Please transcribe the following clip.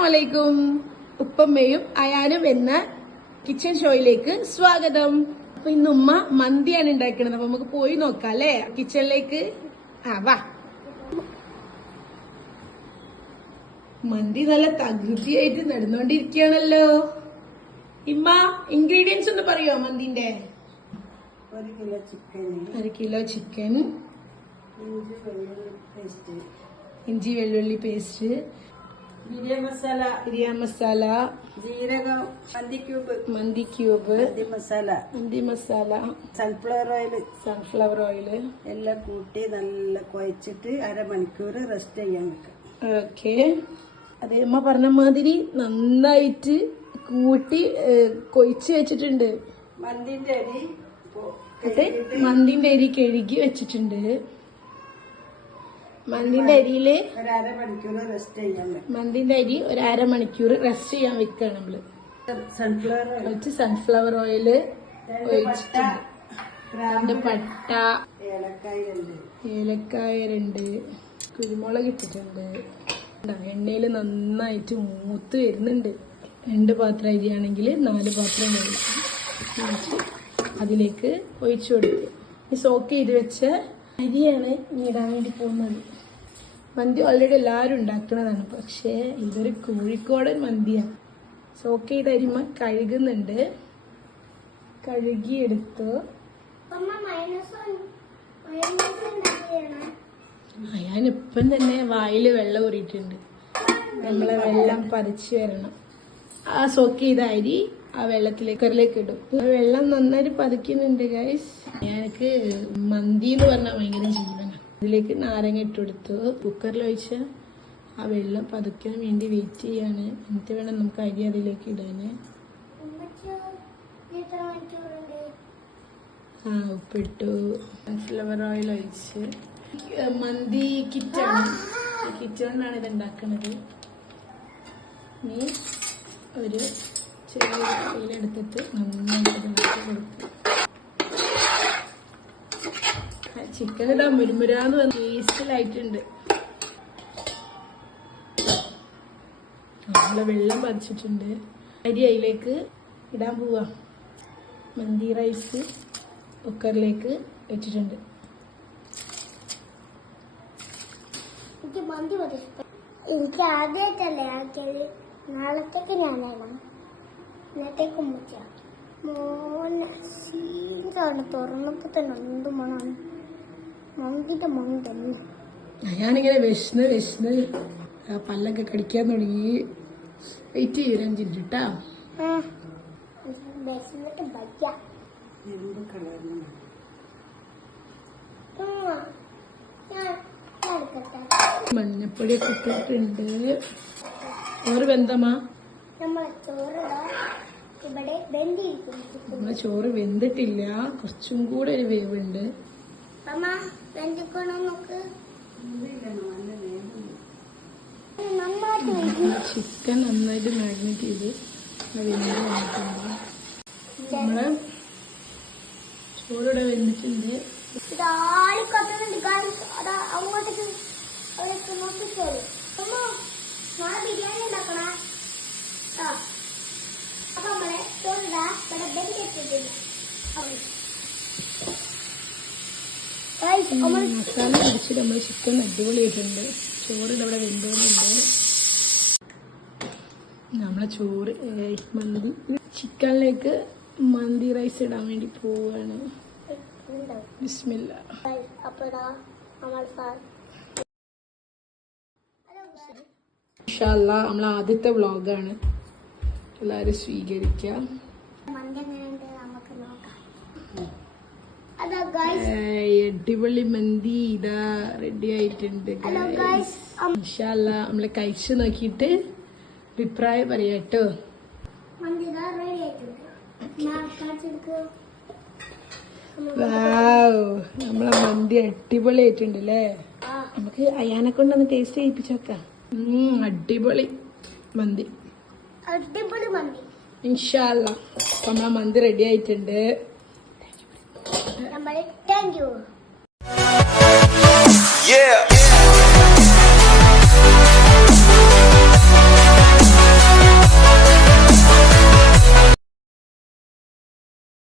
അസ്സലാമലൈക്കും. ഉപ്പമ്മയും അയാനും എന്ന കിച്ചൺ ഷോയിലേക്ക് സ്വാഗതം. അപ്പൊ ഇന്ന് ഉമ്മ മന്തിയാണ് ഉണ്ടാക്കുന്നത്. അപ്പൊ നമുക്ക് പോയി നോക്കാം അല്ലേ കിച്ചണിലേക്ക്. വാ. മന്തി നല്ല തകൃതിയായിട്ട് നടന്നുകൊണ്ടിരിക്കുകയാണല്ലോ. ഇമ്മ ഇൻഗ്രീഡിയൻസ് ഒന്ന് പറയോ മന്തിന്റെ? 1 കിലോ ചിക്കൻ, ഇഞ്ചി വെള്ളുള്ളി പേസ്റ്റ്, ബിരിയാണി മസാല, ജീരകം, മന്തി ക്യൂബ്, മന്തി മസാല, സൺഫ്ലവർ ഓയില് എല്ലാം കൂട്ടി നല്ല കുഴച്ചിട്ട് അരമണിക്കൂർ റെസ്റ്റ് ചെയ്യാൻ വെക്കാം. ഓക്കെ. അതേ അമ്മ പറഞ്ഞ മാതിരി നന്നായിട്ട് കൂട്ടി കൊഴിച്ച് വെച്ചിട്ടുണ്ട്. മന്തിന്റെ അരി കഴുകി വെച്ചിട്ടുണ്ട്. മന്തിന്റെ അരിയില് അരമണിക്കൂർ റെസ്റ്റ് ചെയ്യാൻ വെക്കാം. മന്തിന്റെ അരി 1/2 മണിക്കൂർ റെസ്റ്റ് ചെയ്യാൻ വെക്കാണ് നമ്മള്. സൺഫ്ലവർ ഓയില് ഒഴിച്ചിട്ടുണ്ട്. പട്ട, ഏലക്കായ 2, കുരുമുളക് ഇട്ടിട്ടുണ്ട്. എണ്ണയിൽ നന്നായിട്ട് മൂത്ത് വരുന്നുണ്ട്. 2 പാത്രം അരിയാണെങ്കിൽ 4 പാത്രം ഒഴിച്ച് അതിലേക്ക് ഒഴിച്ചു കൊടുക്കും. ഈ സോക്ക് ചെയ്ത് വെച്ച അരിയാണ് ഇനി ഇടാൻ വേണ്ടി പോകുന്നത്. മന്തി ഓൾറെഡി എല്ലാവരും ഉണ്ടാക്കുന്നതാണ്, പക്ഷേ ഇതൊരു കോഴിക്കോടൻ മന്തിയാണ്. സോക്ക് ചെയ്ത അരിമ കഴുകുന്നുണ്ട്. കഴുകിയെടുത്ത് ഞാനിപ്പം തന്നെ വായിൽ വെള്ളം ഊറിയിട്ടുണ്ട്. നമ്മളെ വെള്ളം പറിച്ചു വരണം. ആ സോക്ക് ചെയ്ത അരി ആ വെള്ളത്തിലേക്ക് ഇടും. ആ വെള്ളം നന്നായിട്ട് പതിക്കുന്നുണ്ട് ഗൈസ്. എനിക്ക് മന്തി എന്ന് പറഞ്ഞാൽ ഭയങ്കര ജീവനാണ്. ഇതിലേക്ക് നാരങ്ങ ഇട്ടെടുത്തു. കുക്കറിൽ ഒഴിച്ച് ആ വെള്ളം പതുക്കാൻ വേണ്ടി വെയിറ്റ് ചെയ്യാണ്. എന്നിട്ട് വേണം നമുക്ക് അരി അതിലേക്ക് ഇടാന്. ഉപ്പിട്ടു. സൺഫ്ലവർ ഓയിൽ ഒഴിച്ച് മന്തി കിറ്റാണ്. കിച്ചണിലാണ് ഇത് ഉണ്ടാക്കുന്നത്. ഇനി ഒരു ചെറിയ കയ്യിലെടുത്തിട്ട് നന്നായിട്ട് ഇളക്കി കൊടുക്കും. ചിക്കൻ ഇടാ മുരുമുരാന്ന് പറഞ്ഞ ടേസ്റ്റിലായിട്ടുണ്ട്. നമ്മള് വെള്ളം പതിച്ചിട്ടുണ്ട്. അരി അതിലേക്ക് ഇടാൻ പോവാ. മന്തി റൈസ് കുക്കറിലേക്ക് വെച്ചിട്ടുണ്ട്. എനിക്ക് ആദ്യമായിട്ടല്ലേ ആക്കിയത്. നാളത്തേക്ക് ഞാനാണ്. ഇന്നത്തേക്ക് ഉമ്മച്ചാ മോനെ സീനാണ്. തുറന്നപ്പോ തന്നെ എന്ത് മണാണ്. മന്തിന്റെ മണം തന്നെ. ഞാനിങ്ങനെ വിശന്ന് പല്ലൊക്കെ കടിക്കാൻ തുടങ്ങി. വെയിറ്റ് ചെയ്യും 5 മിനിറ്റ് കേട്ടാ. വിശന്നിട്ട് വയ്യ. മഞ്ഞപ്പൊടിയൊക്കെ ഇട്ടിട്ടുണ്ട്. ചോറ് വെന്തമാ? നമ്മളെ ചോറ് വെന്തിട്ടില്ല. കുറച്ചും കൂടെ ഒരു വേവുണ്ട്. ചിക്കൻ നന്നായിട്ട് മാഗ്നേറ്റ് ചെയ്ത് വെന്ത് വന്നിട്ടുണ്ട്. നമ്മള് ചോറിവിടെ വെന്തിട്ടുണ്ട്. ബിരിയാണി ഉണ്ടാക്കണ അപ്പൊ നമ്മളെ ചോറിടാ ഇവിടെ ബെഞ്ചിട്ടില്ല. മസാല അടിച്ചിട്ട് നമ്മള് ചിക്കൻ അടിപൊളിയായിട്ടുണ്ട്. ചോറിവിടെ വെന്തുകൊണ്ട് നമ്മളെ ചോറ് മന്തി ചിക്കനിലേക്ക് മന്തി റൈസ് ഇടാൻ വേണ്ടി പോവാണ്. ബിസ്മില്ല. ഇൻഷാ അല്ലാഹ് നമ്മളെ ആദ്യത്തെ വ്ളോഗാണ്. എല്ലാരും സ്വീകരിക്കാം. അടിപൊളി മന്തി ഇതാ റെഡി ആയിട്ടുണ്ട്. ഇൻഷാ അല്ലാഹ് നമ്മള് കഴിച്ചു നോക്കിയിട്ട് അഭിപ്രായം പറയാട്ടോ. നമ്മളെ മന്തി അടിപൊളി ആയിട്ടുണ്ട് അല്ലേ? നമുക്ക് അയാനെ കൊണ്ടൊന്ന് ടേസ്റ്റ് ചെയ്യിപ്പിച്ചു നോക്കാം. അടിപൊളി മന്തി. ഇൻഷാ അല്ലാഹ് നമ്മളെ മന്തി റെഡി ആയിട്ടുണ്ട്. Thank you.